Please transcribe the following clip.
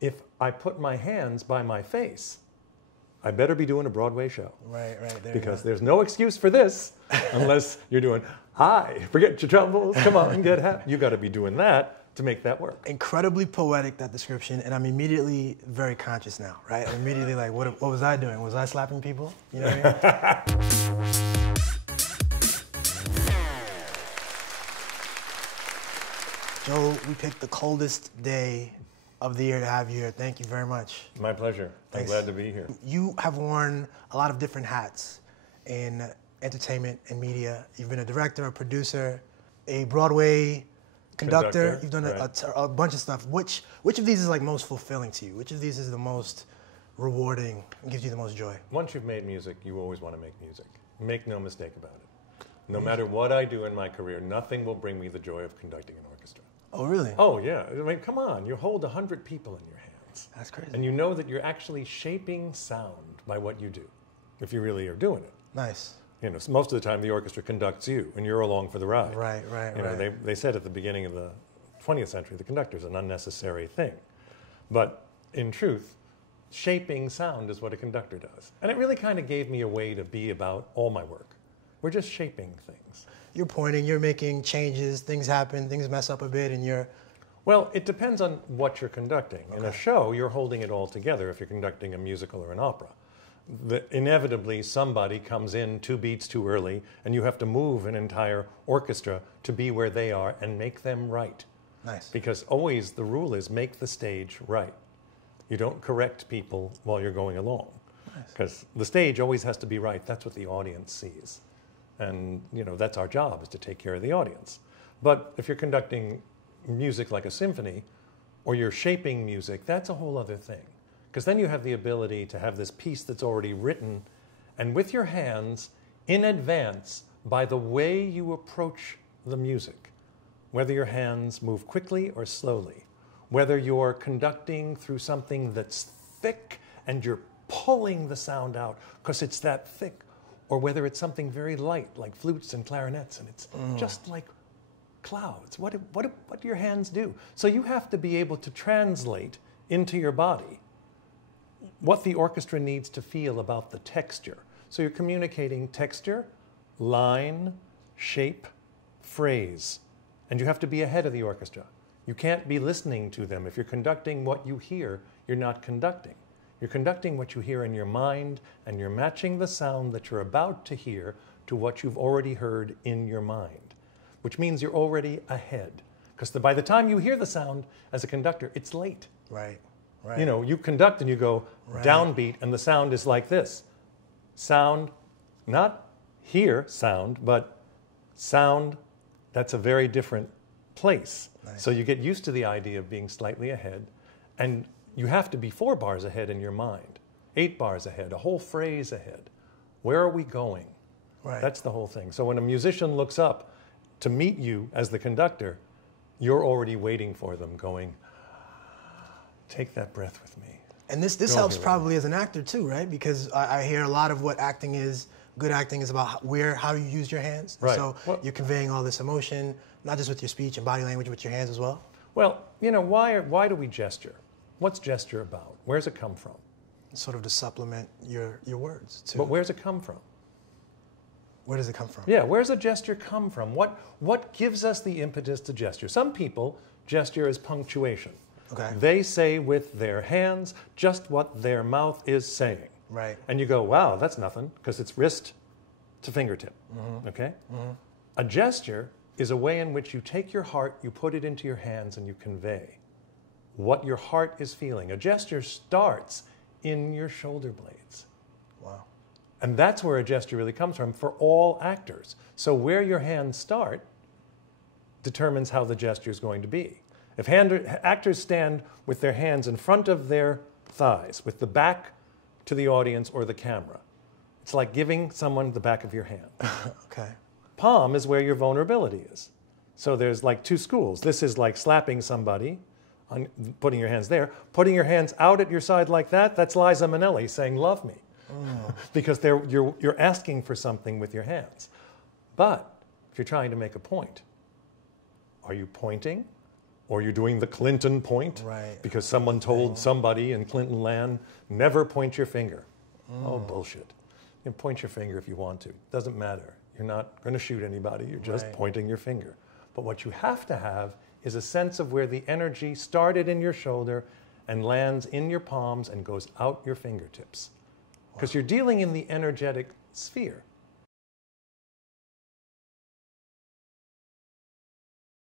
if I put my hands by my face, I better be doing a Broadway show. Right, there because there's no excuse for this unless you're doing, hi, forget your troubles, come on, get happy. You got to be doing that to make that work. Incredibly poetic, that description, and I'm immediately very conscious now, right? I'm immediately like, what was I doing? Was I slapping people? You know what I mean? Joe, we picked the coldest day of the year to have you here. Thank you very much. My pleasure. Thanks. I'm glad to be here. You have worn a lot of different hats in entertainment and media. You've been a director, a producer, a Broadway conductor. You've done a bunch of stuff. Which of these is like most fulfilling to you? Which of these is the most rewarding and gives you the most joy? Once you've made music, you always want to make music. Make no mistake about it. No matter what I do in my career, nothing will bring me the joy of conducting an orchestra. Oh, really? Oh, yeah. I mean, come on. You hold 100 people in your hands. That's crazy. And you know that you're actually shaping sound by what you do, if you really are doing it. Nice. You know, most of the time the orchestra conducts you, and you're along for the ride. Right. You know, they said at the beginning of the 20th century, the conductor's an unnecessary thing. But in truth, shaping sound is what a conductor does. And it really kind of gave me a way to be about all my work. We're just shaping things. You're pointing, you're making changes, things happen, things mess up a bit, and you're... Well, it depends on what you're conducting. Okay. In a show, you're holding it all together if you're conducting a musical or an opera. Inevitably, somebody comes in 2 beats too early, and you have to move an entire orchestra to be where they are and make them right. Nice. Because always the rule is make the stage right. You don't correct people while you're going along. Because the stage always has to be right. That's what the audience sees. And, you know, that's our job, is to take care of the audience. But if you're conducting music like a symphony, or you're shaping music, that's a whole other thing. Because then you have the ability to have this piece that's already written, and with your hands, in advance, by the way you approach the music, whether your hands move quickly or slowly, whether you're conducting through something that's thick and you're pulling the sound out because it's that thick, or whether it's something very light, like flutes and clarinets, and it's just like clouds. What do your hands do? So you have to be able to translate into your body what the orchestra needs to feel about the texture. So you're communicating texture, line, shape, phrase, and you have to be ahead of the orchestra. You can't be listening to them. If you're conducting what you hear, you're not conducting. You're conducting what you hear in your mind, and you're matching the sound that you're about to hear to what you've already heard in your mind, which means you're already ahead. Because by the time you hear the sound as a conductor, it's late. Right. You know, you conduct and you go downbeat, and the sound is like this. Sound, not hear sound, but sound, that's a very different place. Nice. So you get used to the idea of being slightly ahead, and you have to be 4 bars ahead in your mind, 8 bars ahead, a whole phrase ahead. Where are we going? Right. That's the whole thing. So when a musician looks up to meet you as the conductor, you're already waiting for them, going, take that breath with me. And this helps probably as an actor too, right? Because I hear a lot of what acting is, good acting is about how you use your hands. Right. So you're conveying all this emotion, not just with your speech and body language, with your hands as well. Well, you know, why do we gesture? What's gesture about? Where's it come from? Sort of to supplement your words too. But where's it come from? Where does it come from? Yeah, where's a gesture come from? What gives us the impetus to gesture? Some people gesture as punctuation. Okay. They say with their hands just what their mouth is saying. Right. And you go, wow, that's nothing, because it's wrist to fingertip. Okay? A gesture is a way in which you take your heart, you put it into your hands, and you convey what your heart is feeling. A gesture starts in your shoulder blades. Wow. And that's where a gesture really comes from for all actors. So where your hands start determines how the gesture is going to be. If actors stand with their hands in front of their thighs, with the back to the audience or the camera, it's like giving someone the back of your hand. Okay. Palm is where your vulnerability is. So there's like 2 schools. This is like slapping somebody, putting your hands there. Putting your hands out at your side like that, that's Liza Minnelli saying, love me. Because you're asking for something with your hands. But if you're trying to make a point, are you pointing or you're doing the Clinton point, right, because someone told somebody in Clinton land, never point your finger. Oh, bullshit. You can point your finger if you want to. Doesn't matter. You're not going to shoot anybody. You're just pointing your finger. But what you have to have is a sense of where the energy started in your shoulder and lands in your palms and goes out your fingertips. Because you're dealing in the energetic sphere.